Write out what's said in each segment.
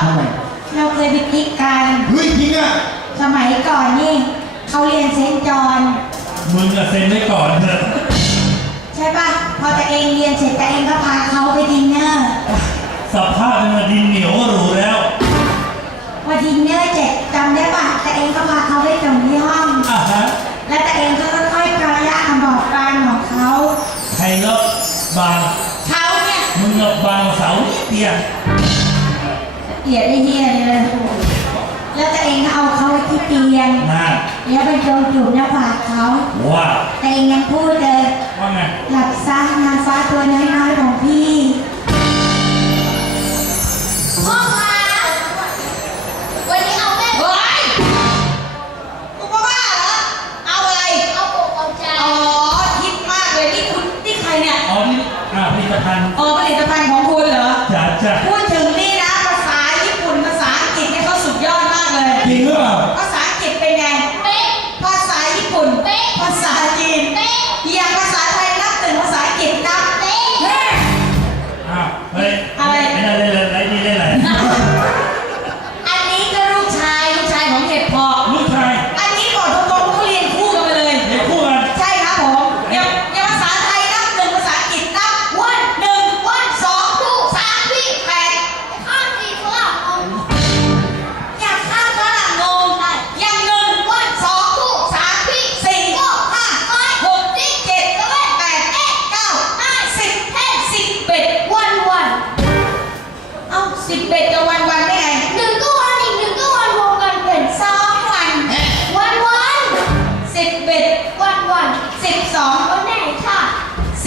ทำไมเราเคยไปกิ๊กกัน เฮ้ยจริงอะสมัยก่อนนี่เขาเรียนเซนต์จอห์นมึงอะเซ็นไว้ก่อนเถอะใช่ปะพอตัวเองเรียนเสร็จตัวเองก็พาเขาไปดินเนอร์สภาพเป็นมาดินเหนียวก็รู้แล้วพอดินเนอร์เสร็จจำได้ปะตัวเองก็พาเขาไปส่งที่ห้อง อะฮะแล้วตัวเองก็ค่อยๆกระยาคำบอกการของเขา ใครเลิกบางเขาเนี่ยมึงเลิกบางเสานิดเดียวเก ลียดไอ้เฮียนี่เลยแล้วตัวเองก็เอาเขาไว้ที่เตียงน่าแล้วไปโดนจูบหน้าผากเขาว่าแต่เองยังพูดเลยว่าไงหลับซะนางฟ้าตัวน้อยๆของพี่พ่อคะวันนี้เอาแม่เฮ้ยกูบ้าเหรอ เอาอะไร เอาอกเอาใจอ๋อ คิดมากเลย นี่คุณ นี่ใครเนี่ย อ๋อนี่อะผลิตภัณฑ์อ๋อผลิตภัณฑ์ของคุณเหรอ จ๋าจ้ะพูดถึง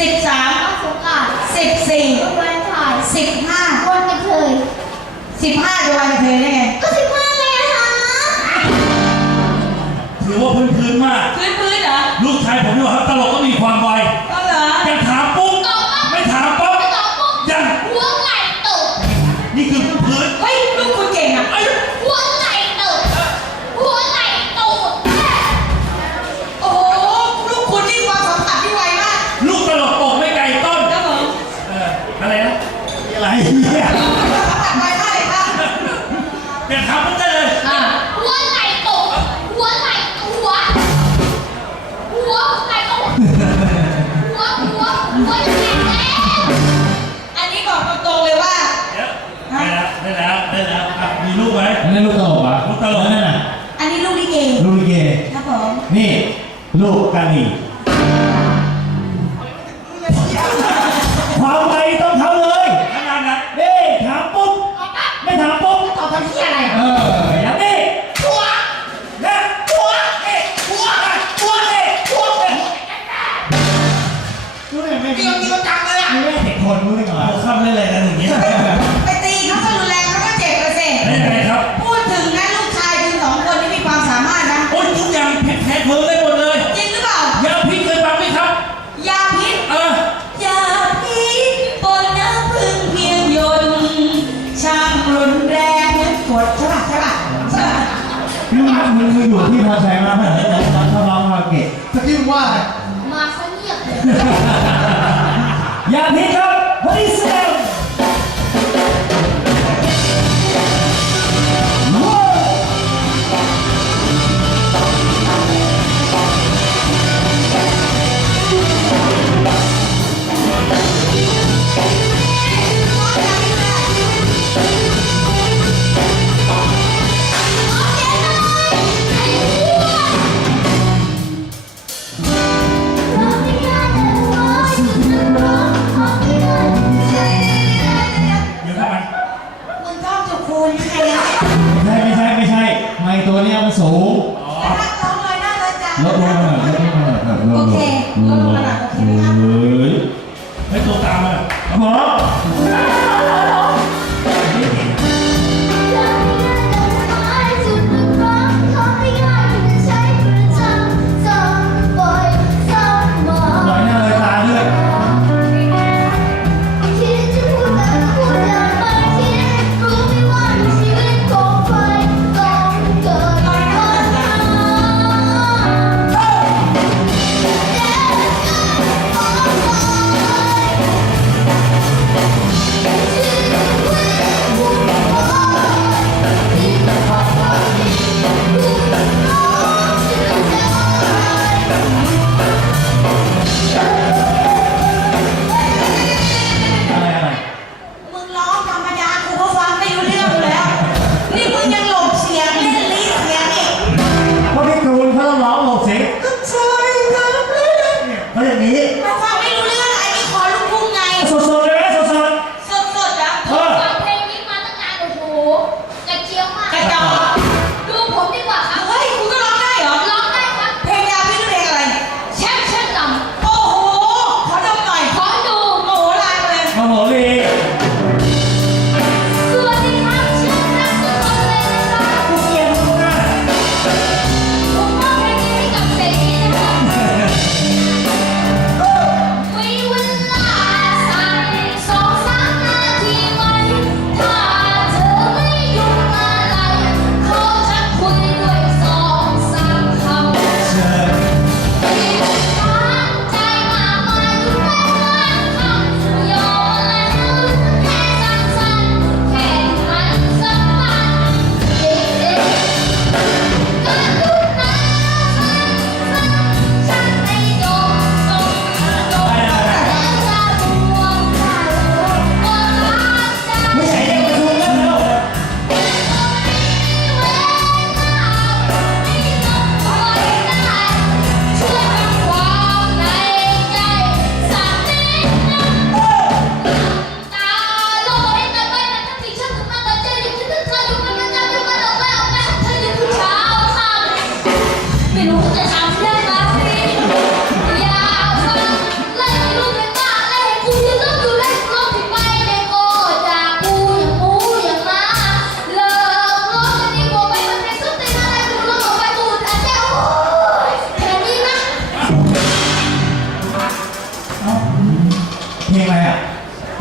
สิบสามวันสงกรานต์สิบสี่วันวาเลนไทน์สิบห้าวันกระเทยสิบห้าเดือนวันกับเธอได้ไง ก็สิบห้าไงคะถือว่าพื้นพื้นๆมาก พื้นพื้นเหรอ ลูกชายผมนี่ว่าครับตลกก็มีความไว อย่าถามมันได้เลยอ่าหัวไก่ตกหัวไก่หัวหัวไก่ตกหัวหัวหัวจะแตกแล้วอันนี้บอกตรงๆเลยว่า เดี๋ยวได้แล้วได้แล้วได้แล้วอะมีลูกไหม นั่นลูกตลกเหรอะลูกตลก นั่นน่ะอันนี้ลูกลิเกลูกลิเกครับผมนี่ ลูกกะหรี่ความ งมึงอยู่ที่พอใจมากเลยนะถ้าร้องคาราโอเกะตะกี้มึงว่าอะไร มาซะเงียบเลย อย่าพิษครับพลิสเซล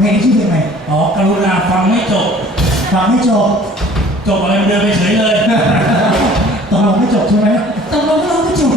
เพลงชื่อเพลงไหไอ๋อกรุณาฟังไม่จบ ฟังไม่จบจบอะไรมัเดินไปเฉยเลย ตกลงไม่จบใช่ไหม ตกลงไม่จบ